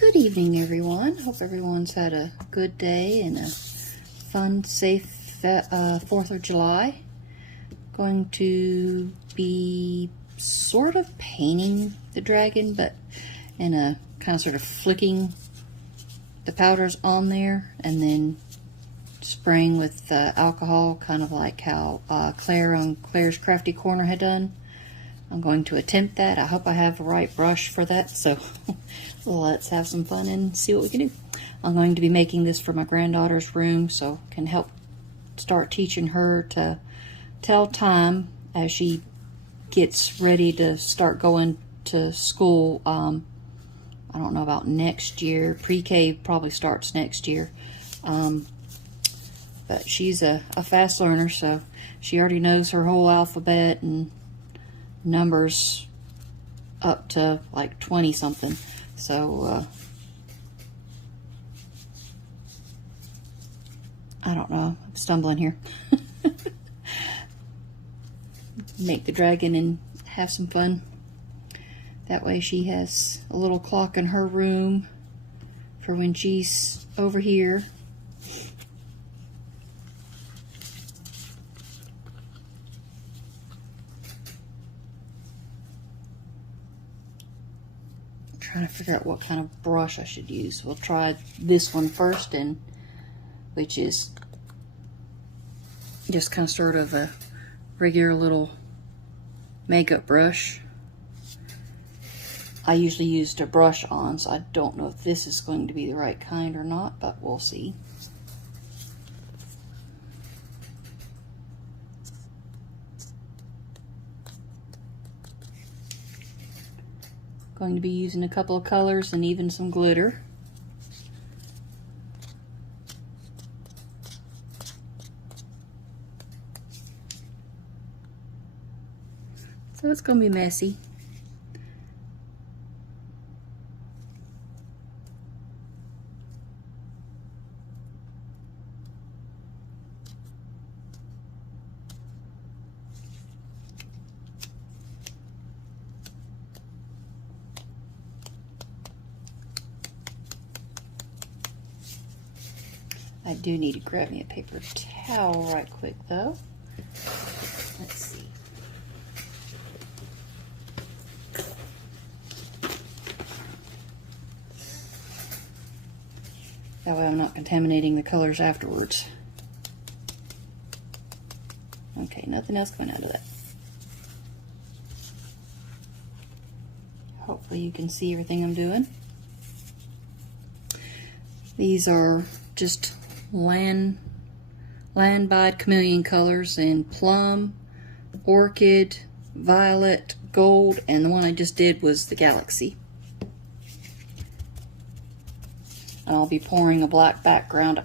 Good evening, everyone. Hope everyone's had a good day and a fun, safe 4th of July. Going to be sort of painting the dragon, but in a kind of sort of flicking the powders on there and then spraying with alcohol, kind of like how Claire on Claire's Crafty Corner had done. I'm going to attempt that. I hope I have the right brush for that, so let's have some fun and see what we can do. I'm going to be making this for my granddaughter's room, so can help start teaching her to tell time as she gets ready to start going to school. I don't know about next year. Pre-K probably starts next year. But she's a fast learner, so she already knows her whole alphabet and numbers up to like 20 something. So I don't know, I'm stumbling here. Make the dragon and have some fun. That way she has a little clock in her room for when she's over here. Trying to figure out what kind of brush I should use. We'll try this one first, and which is just kind of sort of a regular little makeup brush. I usually used a brush on, so I don't know if this is going to be the right kind or not, but we'll see. Going to be using a couple of colors and even some glitter. So it's going to be messy. I do need to grab me a paper towel right quick though. Let's see. That way I'm not contaminating the colors afterwards. Okay, nothing else coming out of that. Hopefully you can see everything I'm doing. These are just land bide chameleon colors in plum, orchid, violet, gold, and the one I just did was the galaxy. And I'll be pouring a black background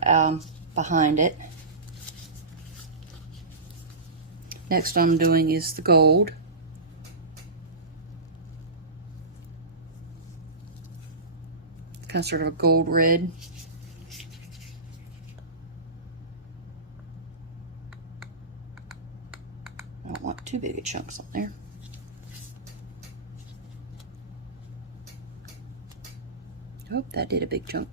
behind it. Next I'm doing is the gold. Kind of sort of a gold red. I don't want too big of chunks on there. Oh, that did a big chunk.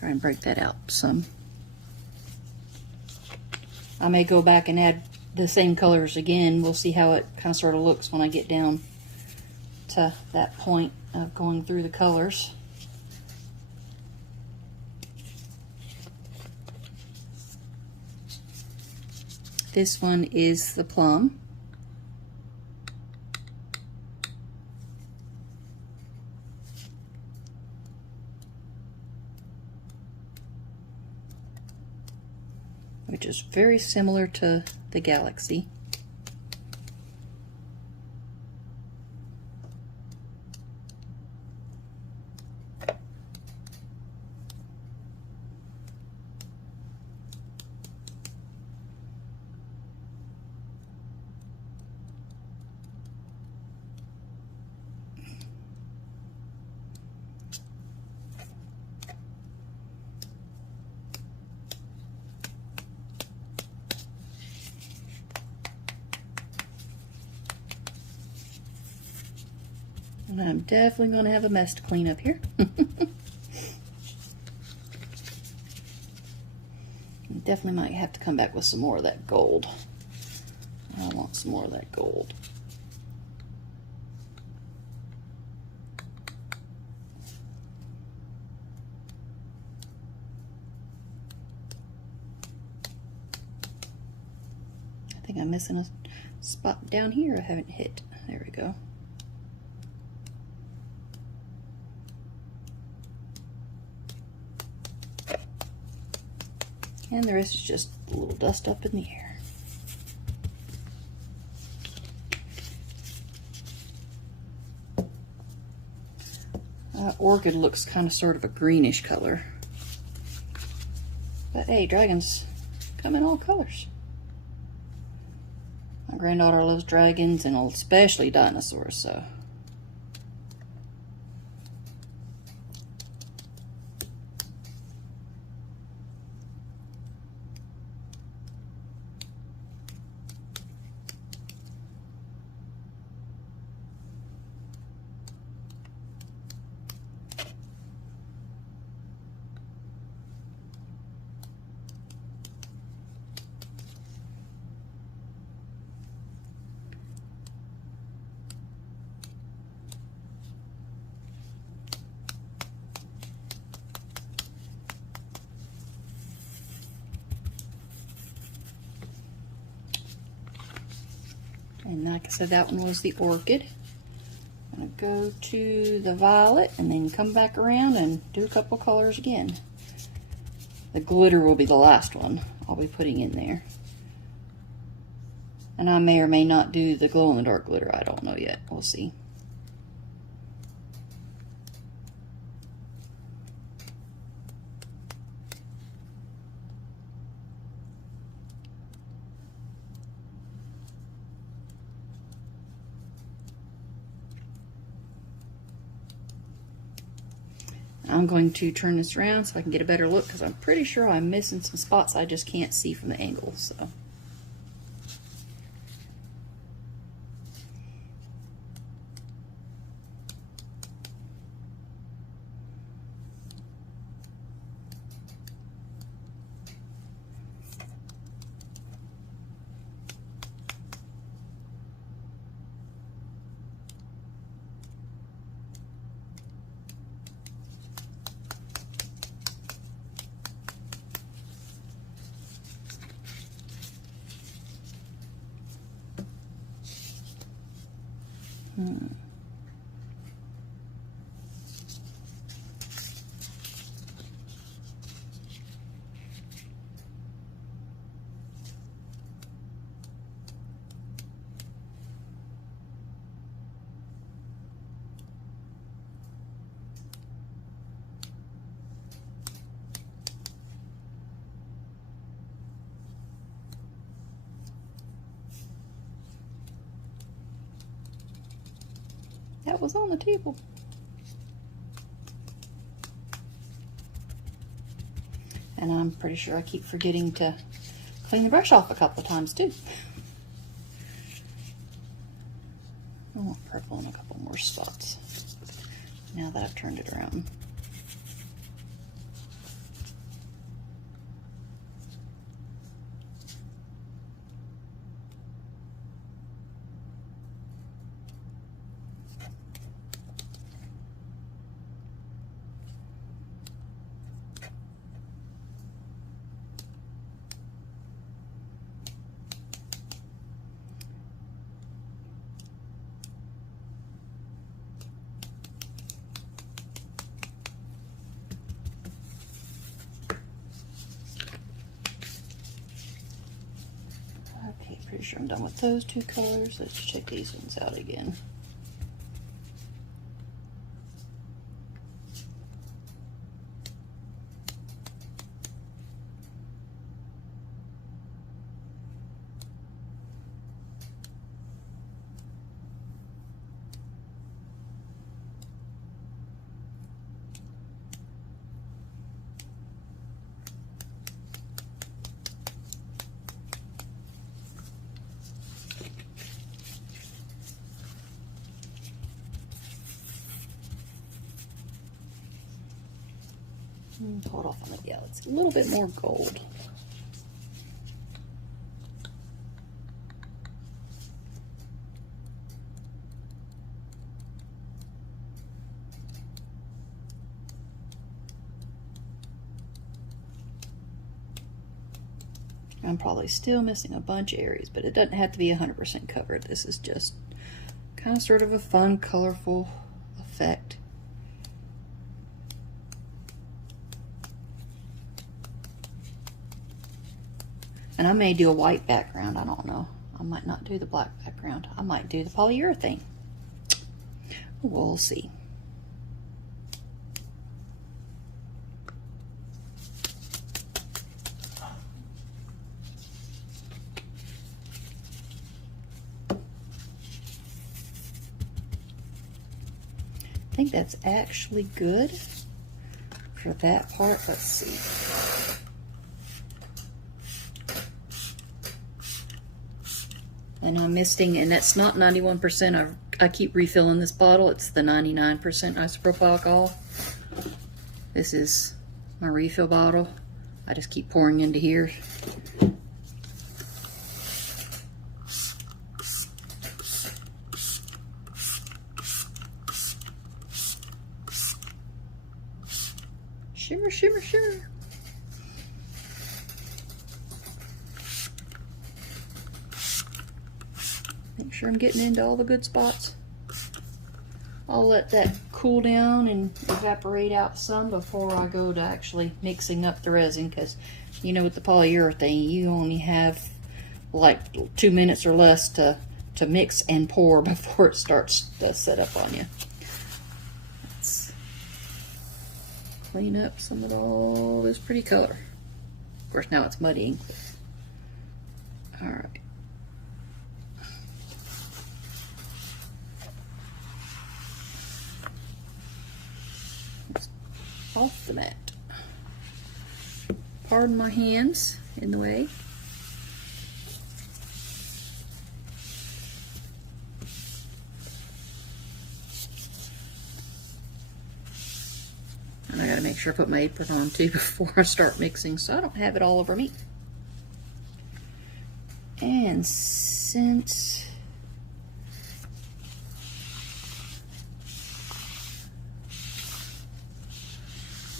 Try and break that out some. I may go back and add the same colors again. We'll see how it kind of sort of looks when I get down to that point of going through the colors. This one is the plum. Which is very similar to the galaxy. And I'm definitely going to have a mess to clean up here. Definitely might have to come back with some more of that gold. I want some more of that gold. I think I'm missing a spot down here I haven't hit. There we go. And the rest is just a little dust up in the air. Orchid looks kind of sort of a greenish color. But hey, dragons come in all colors. My granddaughter loves dragons and especially dinosaurs, so. And like I said, that one was the orchid. I'm going to go to the violet and then come back around and do a couple colors again. The glitter will be the last one I'll be putting in there. And I may or may not do the glow-in-the-dark glitter. I don't know yet. We'll see. I'm going to turn this around so I can get a better look because I'm pretty sure I'm missing some spots I just can't see from the angle. So. That was on the table. And I'm pretty sure I keep forgetting to clean the brush off a couple of times too. I want purple in a couple more spots now that I've turned it around. Pretty sure I'm done with those two colors. Let's check these ones out again. Hold off on it. Yeah, it's a little bit more gold. I'm probably still missing a bunch of areas, but it doesn't have to be 100% covered. This is just kind of sort of a fun, colorful effect. And I may do a white background, I don't know. I might not do the black background. I might do the polyurethane. We'll see. I think that's actually good for that part. Let's see. And I'm misting, and that's not 91%. I keep refilling this bottle. It's the 99% isopropyl alcohol. This is my refill bottle. I just keep pouring into here. Shimmer, shimmer, shimmer. Make sure I'm getting into all the good spots. I'll let that cool down and evaporate out some before I go to actually mixing up the resin, because you know with the polyurethane you only have like 2 minutes or less to mix and pour before it starts to set up on you. Let's clean up some of all this pretty color. Of course now it's muddying. Alright. Off the mat. Pardon my hands in the way. And I gotta make sure I put my apron on too before I start mixing so I don't have it all over me. And since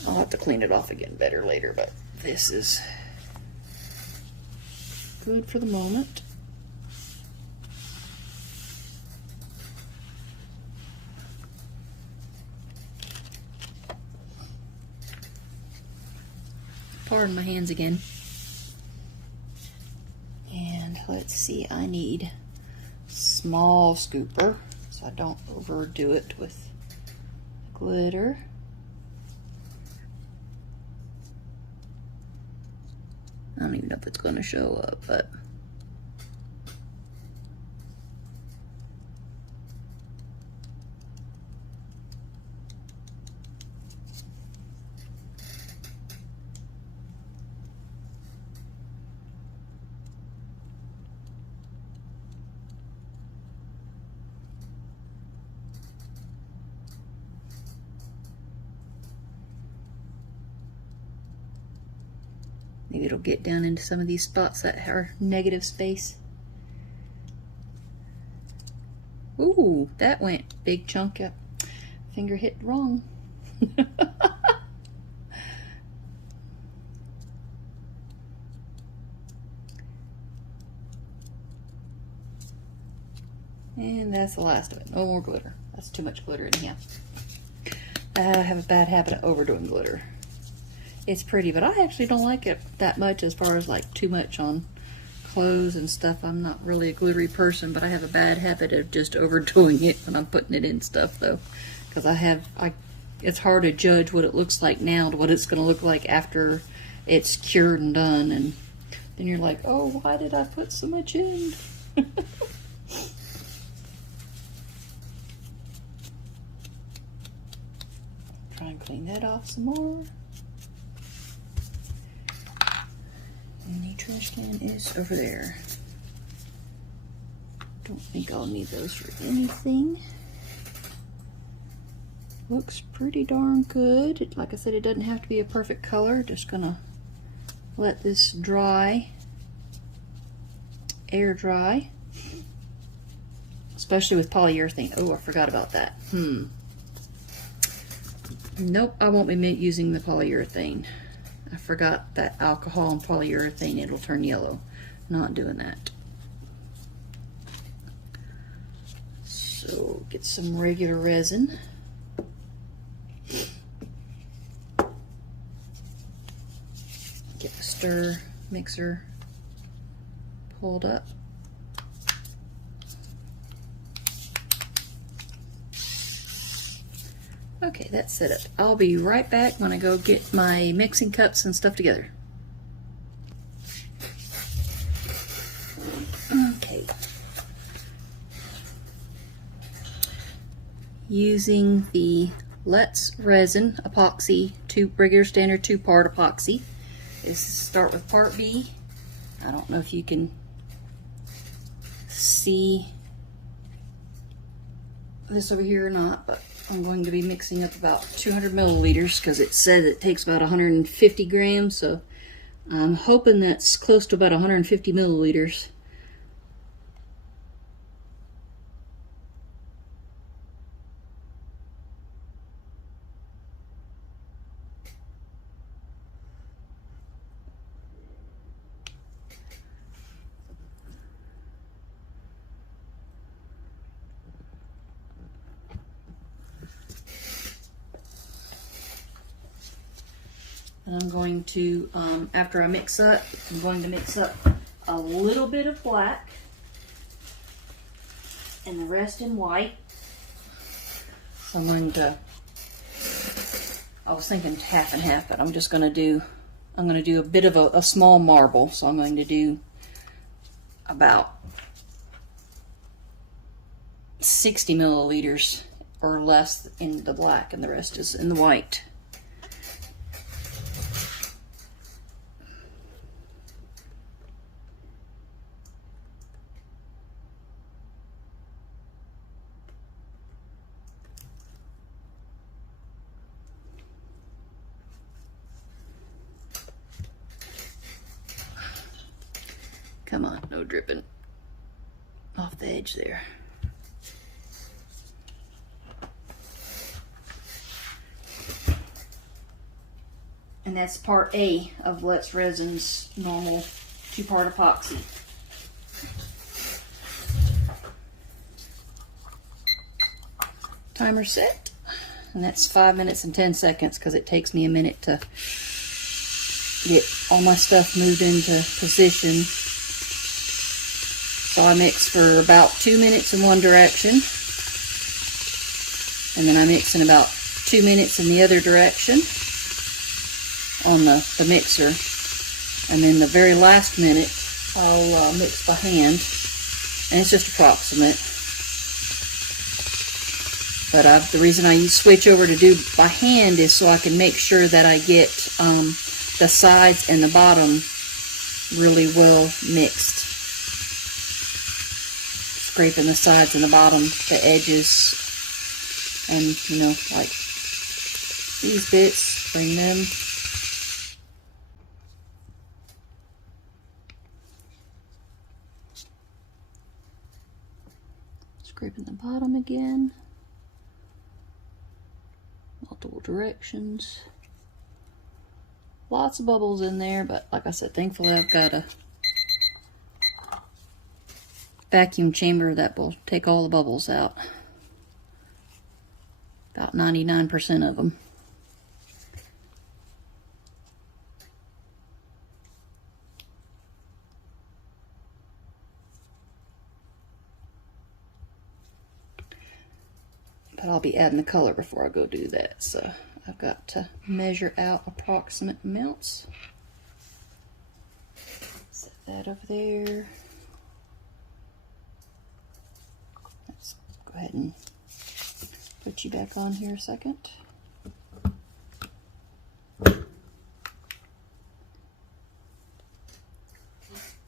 I'll have to clean it off again better later, but this is good for the moment. Pardon my hands again. And let's see, I need small scooper so I don't overdo it with glitter. I don't even know if it's going to show up, but maybe it'll get down into some of these spots that are negative space. Ooh, that went big chunk up. Finger hit wrong. And that's the last of it. No more glitter. That's too much glitter in here. I have a bad habit of overdoing glitter. It's pretty, but I actually don't like it that much as far as like too much on clothes and stuff. I'm not really a glittery person, but I have a bad habit of just overdoing it when I'm putting it in stuff though. Because it's hard to judge what it looks like now to what it's going to look like after it's cured and done. And then you're like, oh, why did I put so much in? Try and clean that off some more. And the trash can is over there. Don't think I'll need those for anything. Looks pretty darn good. Like I said, it doesn't have to be a perfect color. Just gonna let this dry, air dry, especially with polyurethane. Oh, I forgot about that. Nope, I won't be using the polyurethane. I forgot that alcohol and polyurethane, it'll turn yellow. Not doing that. So get some regular resin. Get the stir mixer pulled up. Okay, that's set up. I'll be right back when I go get my mixing cups and stuff together. Okay. Using the Letsresin Epoxy, regular standard 2-part epoxy. Start with part B. I don't know if you can see this over here or not, but I'm going to be mixing up about 200 milliliters because it said it takes about 150 grams, so I'm hoping that's close to about 150 milliliters. And I'm going to, after I mix up, I'm going to mix up a little bit of black and the rest in white. So I'm going to, I was thinking half and half, but I'm just going to do, I'm going to do a bit of a small marble. So I'm going to do about 60 milliliters or less in the black and the rest is in the white. Come on, no dripping off the edge there. And that's part A of Letsresin's normal 2-part epoxy. Timer set, and that's 5 minutes and 10 seconds because it takes me a minute to get all my stuff moved into position. So I mix for about 2 minutes in one direction, and then I mix in about 2 minutes in the other direction on the mixer, and then the very last minute I'll mix by hand, and it's just approximate. But the reason I switch over to do by hand is so I can make sure that I get the sides and the bottom really well mixed. Scraping the sides and the bottom, the edges, and you know, like these bits, bring them. Scraping the bottom again. Multiple directions. Lots of bubbles in there, but like I said, thankfully I've got a vacuum chamber that will take all the bubbles out. About 99% of them. But I'll be adding the color before I go do that, so I've got to measure out approximate amounts. Set that over there. Let's go ahead and put you back on here a second.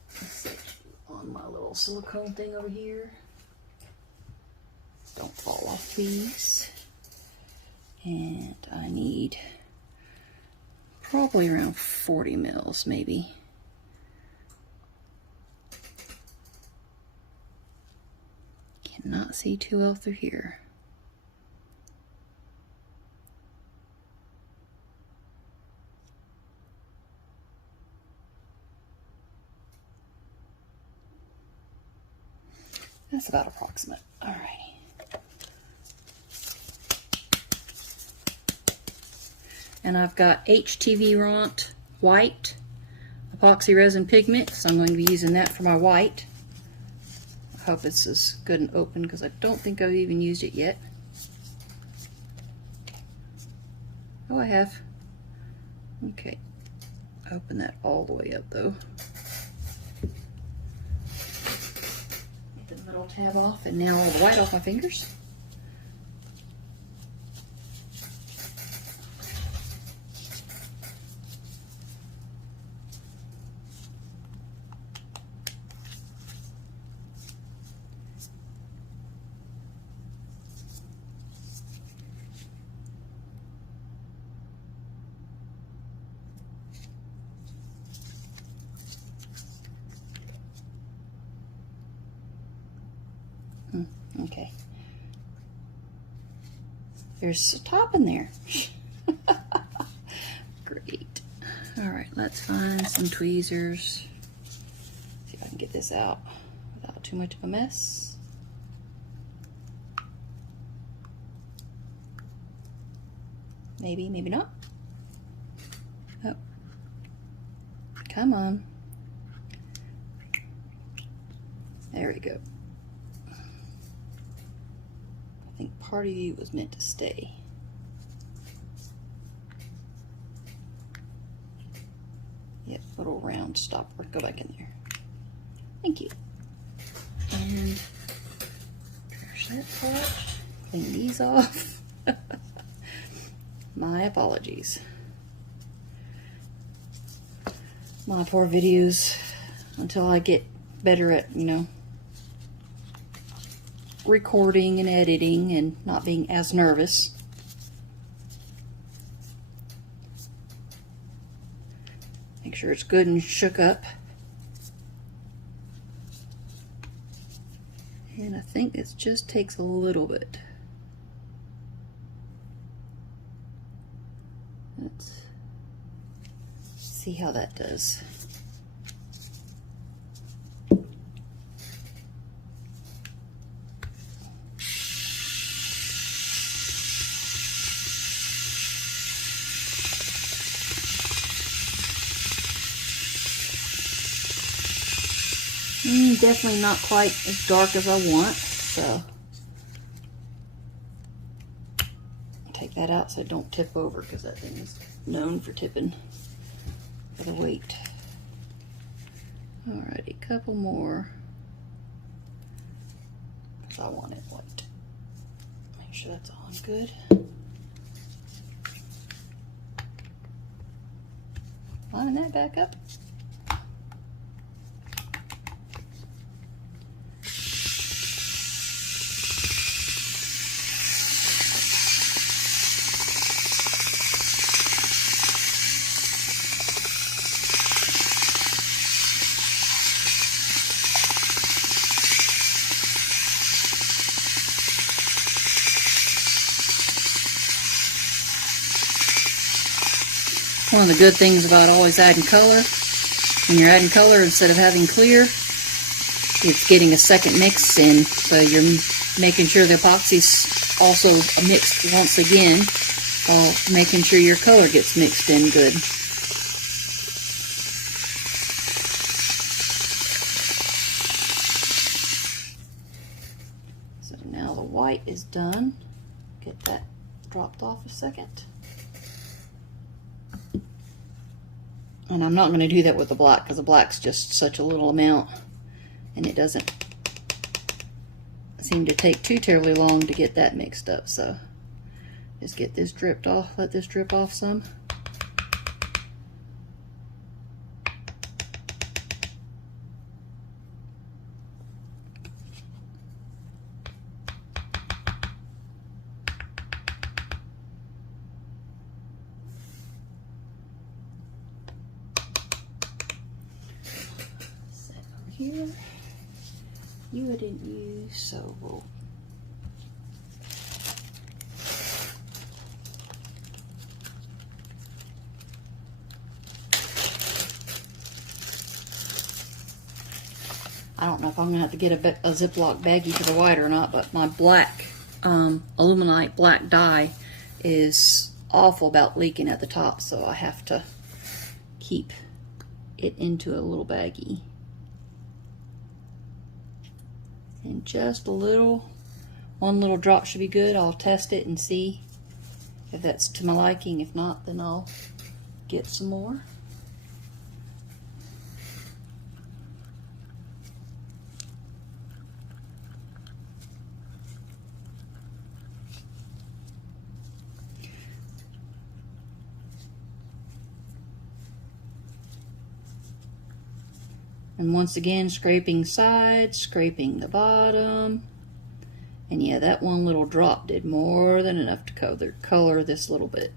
Set you on my little silicone thing over here. Don't fall off these. And I need probably around 40 mils, maybe. Cannot see too well through here. That's about approximate. Alrighty. And I've got uvresin white epoxy resin pigment, so I'm going to be using that for my white. I hope it's as good and open because I don't think I've even used it yet. Oh, I have. Okay. Open that all the way up though. Get the middle tab off, and now all the white off my fingers. Okay. There's a top in there. Great. Alright, let's find some tweezers. See if I can get this out without too much of a mess. Maybe, maybe not. Oh. Come on. There we go. I think part of you was meant to stay. Yep, little round stopper. Go back in there. Thank you. And trash that part. Clean these off. My apologies. My poor videos until I get better at, you know, recording and editing and not being as nervous. Make sure it's good and shook up. And I think it just takes a little bit. Let's see how that does. Definitely not quite as dark as I want, so take that out so it don't tip over, because that thing is known for tipping for the weight. Alrighty, couple more, because I want it white. Make sure that's on good. Line that back up. One of the good things about always adding color, when you're adding color instead of having clear, it's getting a second mix in, so you're making sure the epoxy's also mixed once again, while making sure your color gets mixed in good. So now the white is done. Get that dropped off a second. And I'm not going to do that with the black, because the black's just such a little amount and it doesn't seem to take too terribly long to get that mixed up. So just get this dripped off, let this drip off some. here. You I didn't use, so we'll I don't know if I'm gonna have to get a Ziploc baggie for the white or not, but my black aluminite black dye is awful about leaking at the top, so I have to keep it into a little baggie. And just a little, one little drop should be good. I'll test it and see if that's to my liking. If not, then I'll get some more. And once again, scraping sides, scraping the bottom. And yeah, that one little drop did more than enough to color this little bit.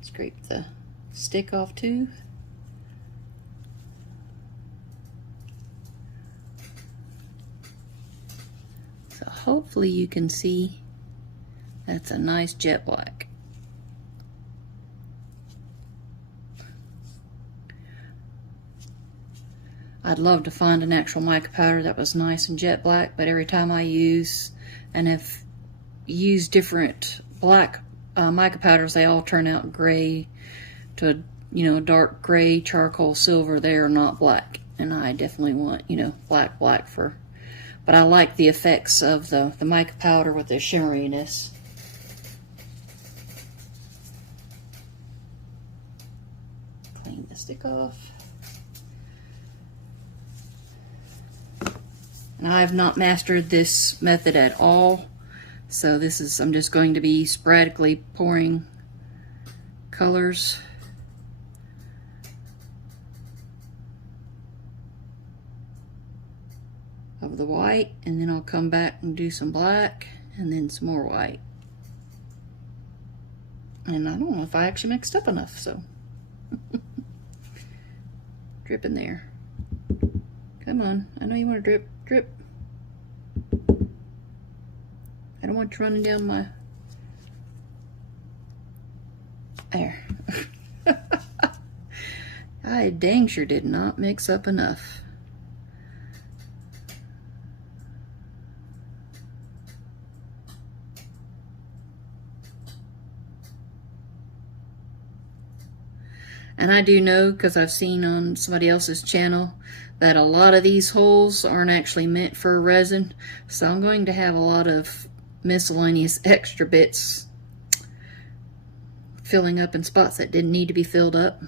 Scrape the stick off too. So hopefully you can see that's a nice jet black. I'd love to find an actual mica powder that was nice and jet black, but every time I use and have used different black mica powders, they all turn out gray to, you know, dark gray, charcoal, silver. They are not black, and I definitely want, you know, black for, but I like the effects of the mica powder with the shimmeriness. Clean the stick off. And I have not mastered this method at all, so this is, I'm just going to be sporadically pouring colors. Of the white, and then I'll come back and do some black, and then some more white. And I don't know if I actually mixed up enough, so. Drip in there. Come on, I know you want to drip. Drip. I don't want you running down my... There. I dang sure did not mix up enough. And I do know, because I've seen on somebody else's channel, that a lot of these holes aren't actually meant for resin. So I'm going to have a lot of miscellaneous extra bits filling up in spots that didn't need to be filled up.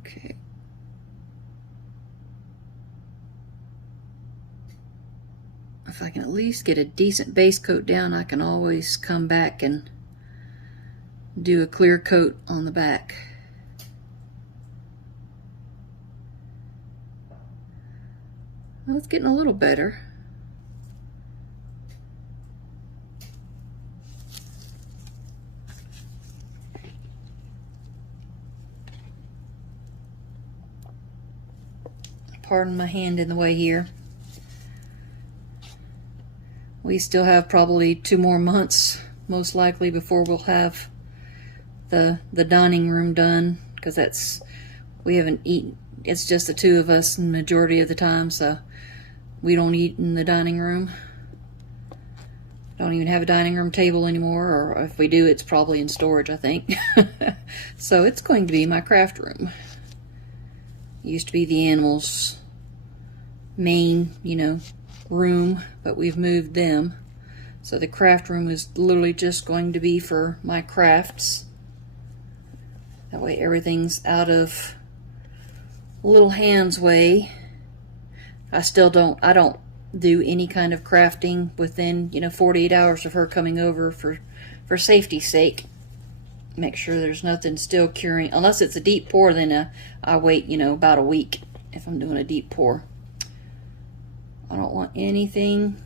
Okay. If I can at least get a decent base coat down, I can always come back and do a clear coat on the back. Well, it's getting a little better. Pardon my hand in the way here. We still have probably 2 more months, most likely, before we'll have the dining room done, because we haven't eaten. It's just the 2 of us the majority of the time, so we don't eat in the dining room. Don't even have a dining room table anymore, or if we do, it's probably in storage, I think. So it's going to be my craft room. It used to be the animals' main, you know, room, but we've moved them. So the craft room is literally just going to be for my crafts. That way everything's out of little hands' way. I don't do any kind of crafting within, you know, 48 hours of her coming over for safety's sake. Make sure there's nothing still curing, unless it's a deep pour. Then I wait, you know, about a week if I'm doing a deep pour. I don't want anything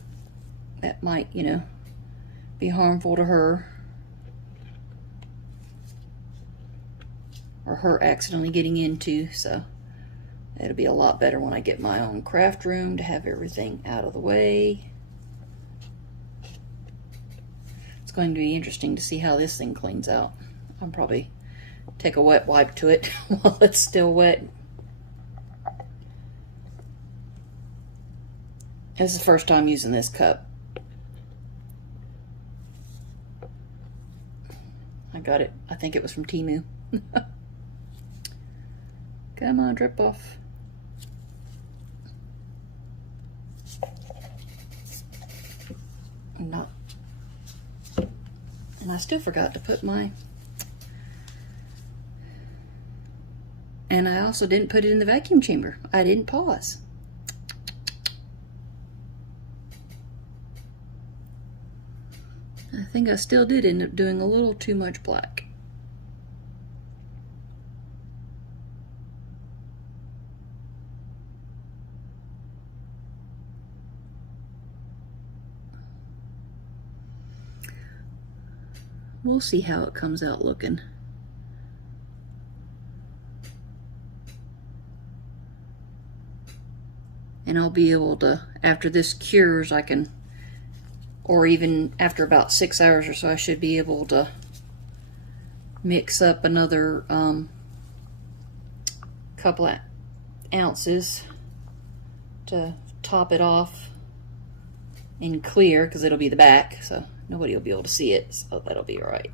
that might, you know, be harmful to her, or her accidentally getting into. So it'll be a lot better when I get my own craft room to have everything out of the way. It's going to be interesting to see how this thing cleans out. I'll probably take a wet wipe to it while it's still wet. This is the first time using this cup. I got it, I think it was from Temu. Come on, drip off. Not. And I still forgot to put my, and I also didn't put it in the vacuum chamber. I didn't pause. I think I still did end up doing a little too much black. We'll see how it comes out looking. And I'll be able to, after this cures, I can, or even after about 6 hours or so, I should be able to mix up another couple of ounces to top it off in clear, because it'll be the back, so nobody will be able to see it, so that'll be all right.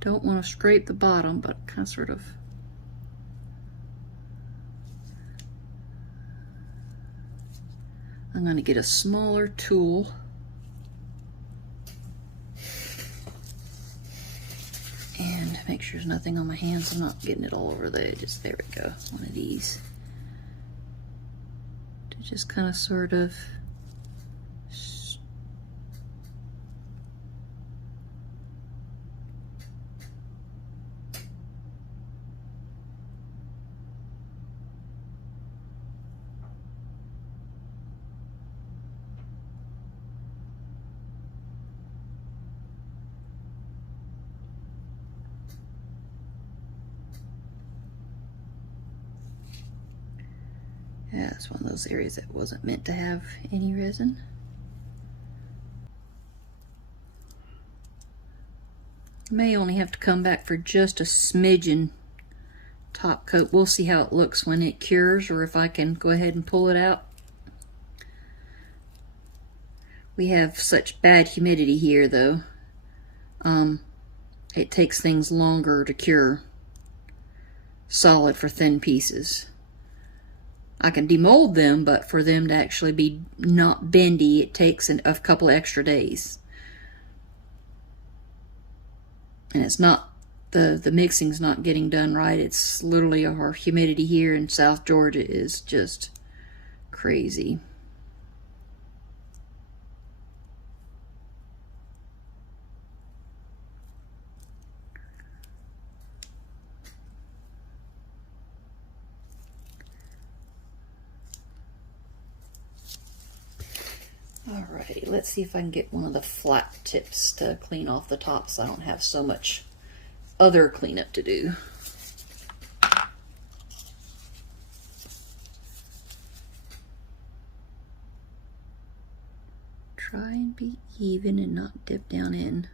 Don't want to scrape the bottom, but kind of sort of. I'm going to get a smaller tool and make sure there's nothing on my hands. I'm not getting it all over the edges. There we go. One of these to just kind of sort of yeah, it's one of those areas that wasn't meant to have any resin. May only have to come back for just a smidgen top coat. We'll see how it looks when it cures, or if I can go ahead and pull it out. We have such bad humidity here though. It takes things longer to cure solid for thin pieces. I can demold them, but for them to actually be not bendy, it takes a couple of extra days. And it's not, the mixing's not getting done right. It's literally our humidity here in South Georgia is just crazy. Alrighty, let's see if I can get one of the flat tips to clean off the top so I don't have so much other cleanup to do. Try and be even and not dip down in.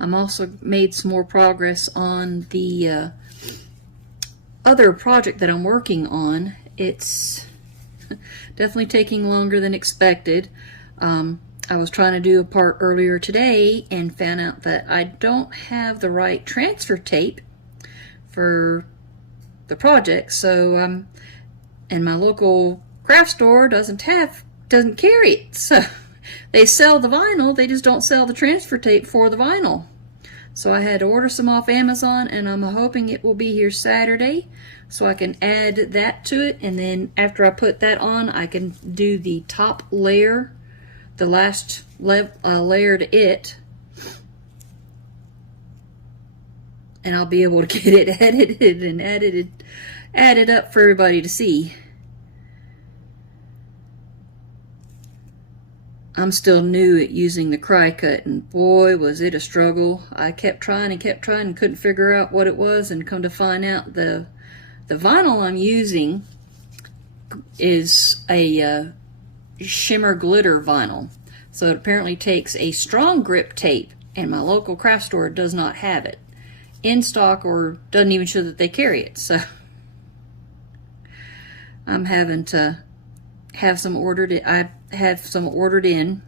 I'm also made some more progress on the other project that I'm working on. It's definitely taking longer than expected. I was trying to do a part earlier today and found out that I don't have the right transfer tape for the project, so and my local craft store doesn't carry it. So they sell the vinyl, they just don't sell the transfer tape for the vinyl. So I had to order some off Amazon, and I'm hoping it will be here Saturday so I can add that to it, and then after I put that on, I can do the top layer, the last layer to it, and I'll be able to get it edited and added up for everybody to see. I'm still new at using the cry cut, and boy was it a struggle. I kept trying and couldn't figure out what it was, and come to find out the vinyl I'm using is a shimmer glitter vinyl. So it apparently takes a strong grip tape, and my local craft store does not have it in stock, or doesn't even show that they carry it. So I'm having to have some ordered. I have some ordered in.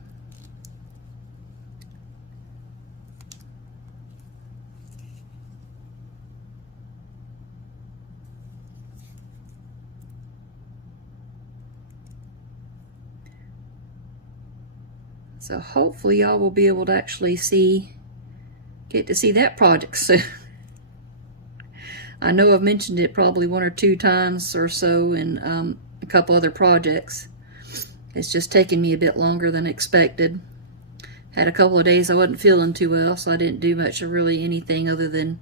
So hopefully y'all will be able to actually get to see that project soon. I know I've mentioned it probably 1 or 2 times or so in a couple other projects. It's just taken me a bit longer than expected. Had a couple of days I wasn't feeling too well, so I didn't do much of really anything other than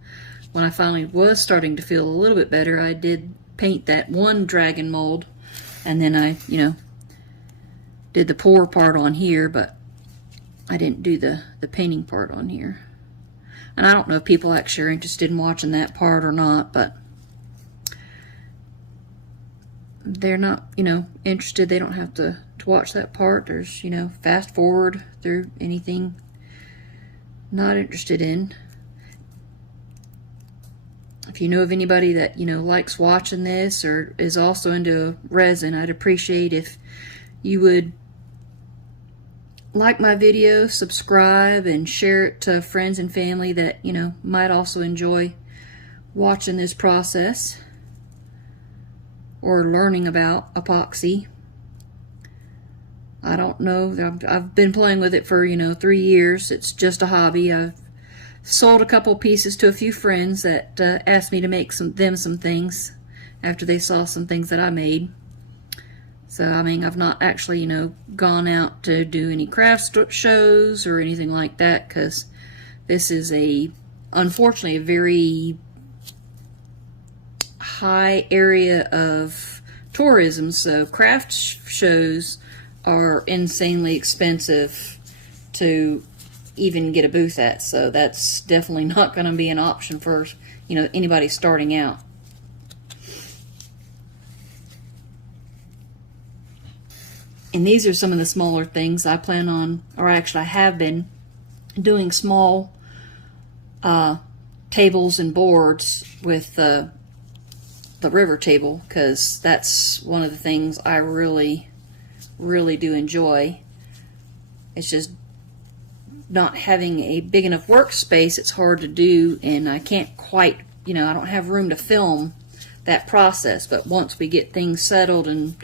when I finally was starting to feel a little bit better, I did paint that one dragon mold, and then I, did the pour part on here, but I didn't do the painting part on here. And I don't know if people actually are interested in watching that part or not, but they're not, interested. They don't have to watch that part. There's, fast forward through anything not interested in. If you know of anybody that, likes watching this or is also into resin, I'd appreciate if you would like my video, subscribe, and share it to friends and family that, might also enjoy watching this process or learning about epoxy. I don't know. I've been playing with it for, 3 years. It's just a hobby. I've sold a couple pieces to a few friends that asked me to make them some things after they saw some things that I made. So, I've not actually, gone out to do any craft shows or anything like that, because this is unfortunately, a very high area of tourism, so craft shows are insanely expensive to even get a booth at, so that's definitely not going to be an option for, anybody starting out. And these are some of the smaller things I plan on, or actually I have been doing small tables and boards with the river table, because that's one of the things I really do enjoy. It's just not having a big enough workspace. It's hard to do, and I can't quite, I don't have room to film that process. But once we get things settled and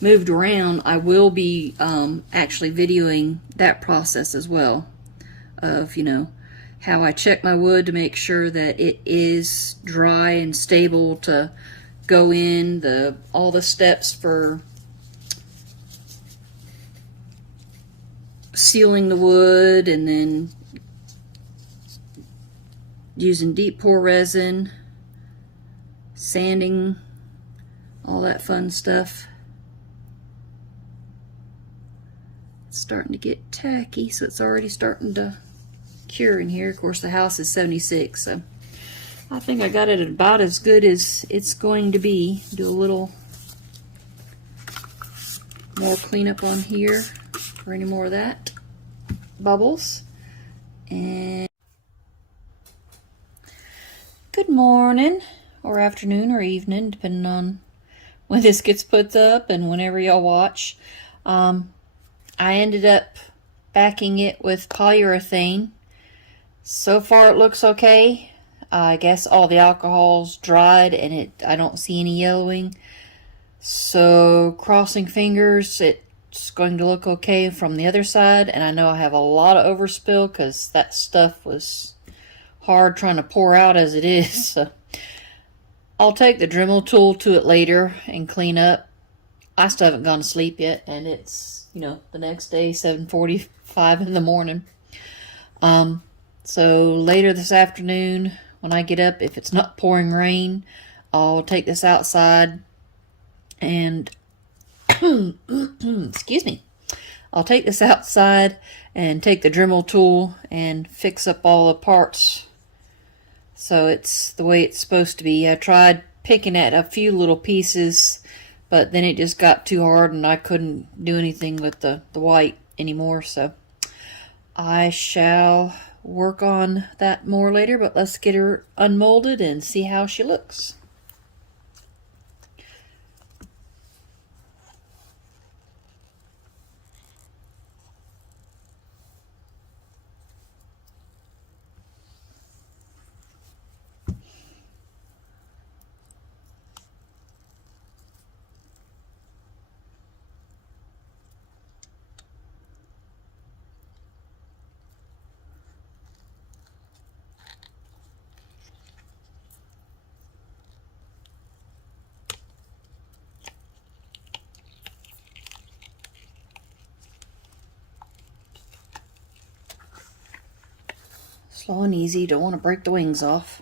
moved around, I will be actually videoing that process as well, of how I check my wood to make sure that it is dry and stable to go in, all the steps for sealing the wood, and then using deep pour resin, sanding, all that fun stuff. It's starting to get tacky, so it's already starting to cure in here. Of course, the house is 76, so I think I got it about as good as it's going to be. Do a little more cleanup on here for any more of that bubbles. And Good morning, or afternoon, or evening, depending on when this gets put up and whenever y'all watch. I ended up backing it with polyurethane. So far it looks okay. I guess all the alcohol's dried and I don't see any yellowing. So crossing fingers, it's going to look okay from the other side. And I know I have a lot of overspill because that stuff was hard trying to pour out as it is. So I'll take the Dremel tool to it later and clean up. I still haven't gone to sleep yet, and it's, the next day, 7:45 in the morning. So later this afternoon, when I get up, if it's not pouring rain, I'll take this outside and excuse me. I'll take this outside and take the Dremel tool and fix up all the parts so it's the way it's supposed to be. I tried picking at a few little pieces, but then it just got too hard and I couldn't do anything with the white anymore. So I shall work on that more later, but let's get her unmolded and see how she looks. Slow and easy, don't want to break the wings off.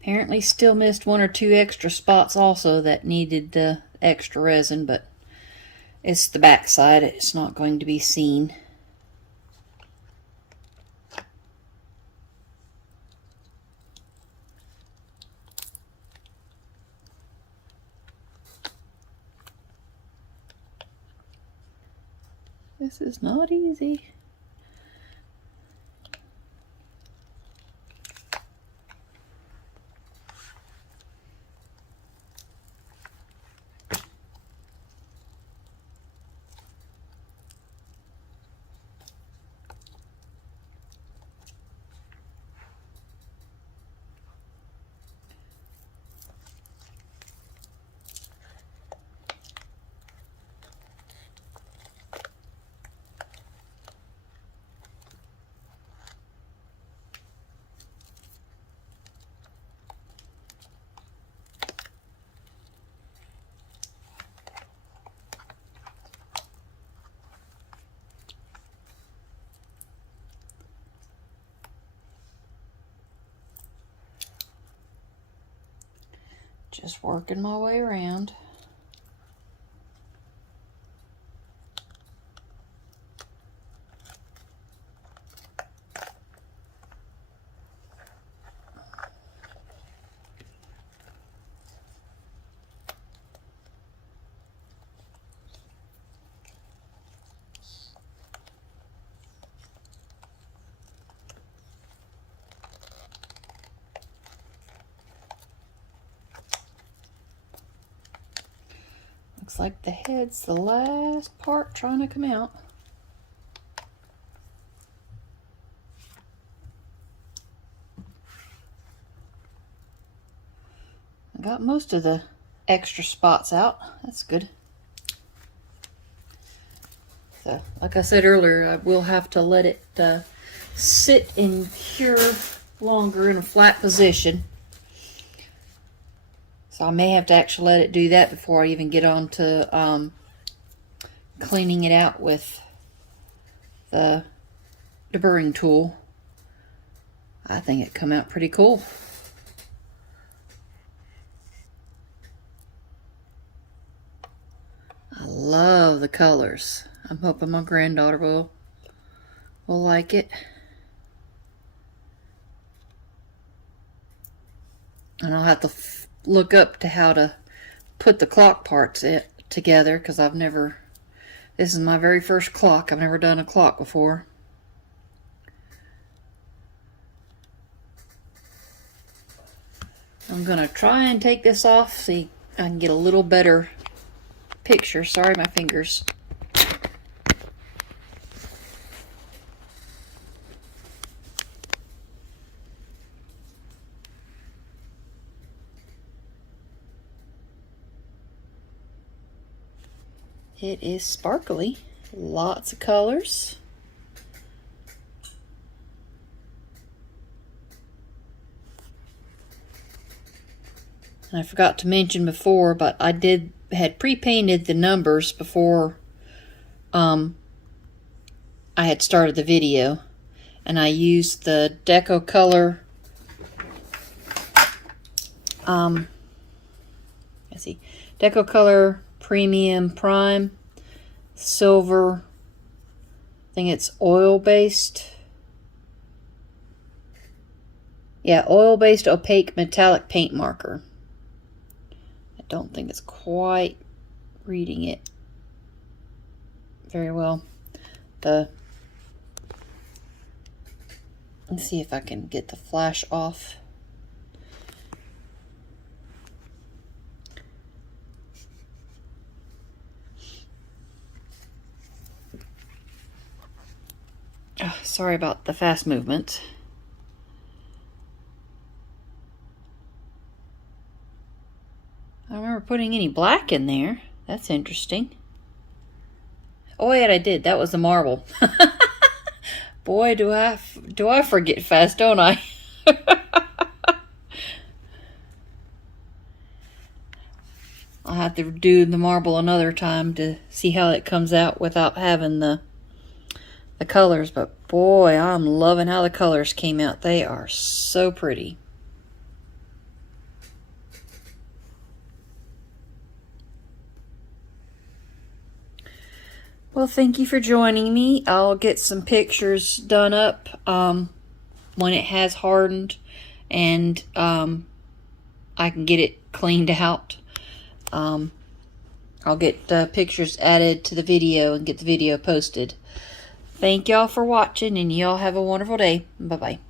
Apparently still missed one or two extra spots also that needed extra resin, but it's the back side. It's not going to be seen. This is not easy. Just working my way around. Looks like the head's the last part trying to come out. I got most of the extra spots out. That's good. So, like I said earlier, I will have to let it sit and cure longer in a flat position. So I may have to actually let it do that before I even get on to cleaning it out with the deburring tool. I think it come out pretty cool. I love the colors. I'm hoping my granddaughter will like it. And I'll have to look up to how to put the clock parts together, because I've never, this is my very first clock. I've never done a clock before. I'm gonna try and take this off, see I can get a little better picture. Sorry, my fingers. It is sparkly, lots of colors. And I forgot to mention before, but I had pre-painted the numbers before I had started the video, and I used the Deco Color let's see, Deco Color Premium Prime Silver. I think it's oil-based. Yeah, oil-based opaque metallic paint marker. I don't think it's quite reading it very well. Let's see if I can get the flash off. Oh, sorry about the fast movement. I don't remember putting any black in there. That's interesting. Oh yeah, I did. That was the marble. Boy, do I forget fast, don't I? I'll have to do the marble another time to see how it comes out without having the colors. But boy, I'm loving how the colors came out. They are so pretty. Well, thank you for joining me. I'll get some pictures done up when it has hardened, and I can get it cleaned out. I'll get pictures added to the video and get the video posted. Thank y'all for watching, and y'all have a wonderful day. Bye-bye.